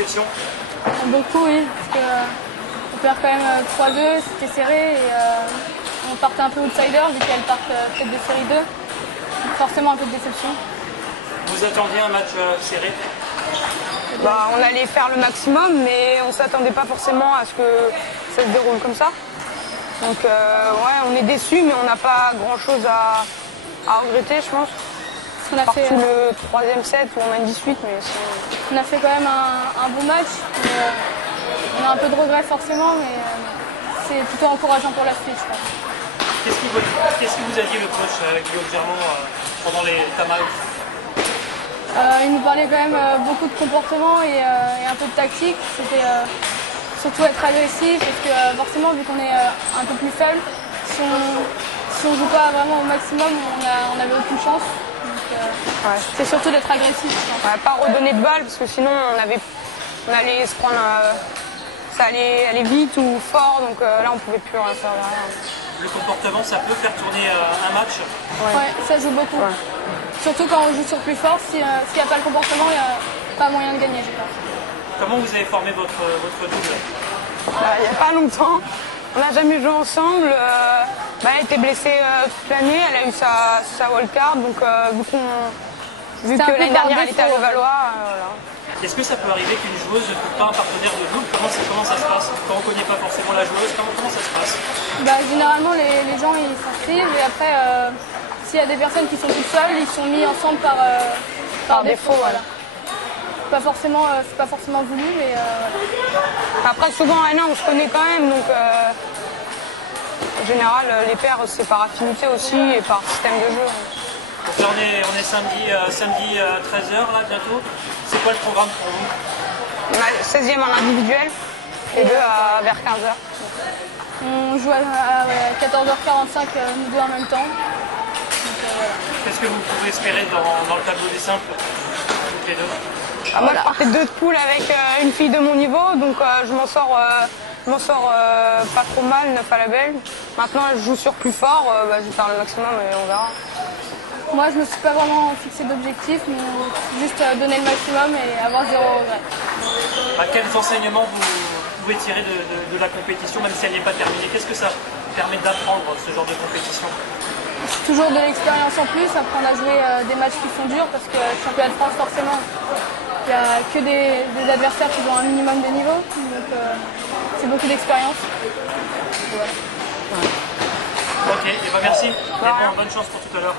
déception? Beaucoup, oui, parce qu'on perd quand même 3-2, c'était serré et on partait un peu outsider vu qu'elles partent peut-être de série 2. Donc forcément un peu de déception. Vous attendiez un match serré? On allait faire le maximum, mais on ne s'attendait pas forcément à ce que ça se déroule comme ça. Donc ouais, on est déçus, mais on n'a pas grand-chose à regretter, je pense. On a fait le troisième set où on mène 18, mais on a fait quand même un bon match. Mais, on a un peu de regrets forcément, mais c'est plutôt encourageant pour la suite, je pense. Qu'est-ce que vous a dit le coach Guillaume Germont pendant les time-outs? Il nous parlait quand même beaucoup de comportement et un peu de tactique. C'était surtout être agressif parce que forcément vu qu'on est un peu plus faible, si on joue pas vraiment au maximum, on n'avait aucune chance. Donc c'est surtout d'être agressif. Ouais, pas redonner de balles parce que sinon on allait se prendre, ça allait aller vite ou fort, donc là on pouvait plus rien faire derrière. Le comportement, ça peut faire tourner un match? Ouais, ça joue beaucoup. Ouais. Surtout quand on joue sur plus fort, s'il n'y a pas le comportement, il n'y a pas moyen de gagner, je pense. Comment vous avez formé votre double? Il n'y a pas longtemps, on n'a jamais joué ensemble. Elle était blessée toute l'année, elle a eu sa wildcard, donc vu que l'année dernière elle était à Levallois, voilà. Est-ce que ça peut arriver qu'une joueuse ne trouve pas un partenaire de double? Comment ça se passe? Quand on ne connaît pas forcément la joueuse, comment ça se passe? Généralement les gens ils s'inscrivent et après s'il y a des personnes qui sont toutes seules, ils sont mis ensemble par défaut. Voilà. C'est pas forcément voulu, mais Après souvent Anna on se connaît quand même, donc en général les paires c'est par affinité aussi et par système de jeu. Donc là on est samedi 13h là bientôt. C'est quoi le programme pour vous? On a 16e en individuel et deux vers 15h. On joue à 14h45 nous deux en même temps. Qu'est-ce que vous pouvez espérer dans le tableau des simples, toutes les deux? Moi je partais de 2 de poule avec une fille de mon niveau, donc je m'en sors pas trop mal, 9 à la belle. Maintenant je joue sur plus fort, je vais faire le maximum et on verra. Moi je me suis pas vraiment fixé d'objectif, mais juste donner le maximum et avoir 0 regret. Quels enseignements vous pouvez tirer de la compétition, même si elle n'est pas terminée? Qu'est-ce que ça permet d'apprendre, ce genre de compétition? C'est toujours de l'expérience en plus, apprendre à jouer des matchs qui sont durs, parce que le championnat de France forcément, il n'y a que des adversaires qui ont un minimum de niveau, donc c'est beaucoup d'expérience. Ouais. Ok, et merci. Bonne chance pour tout à l'heure.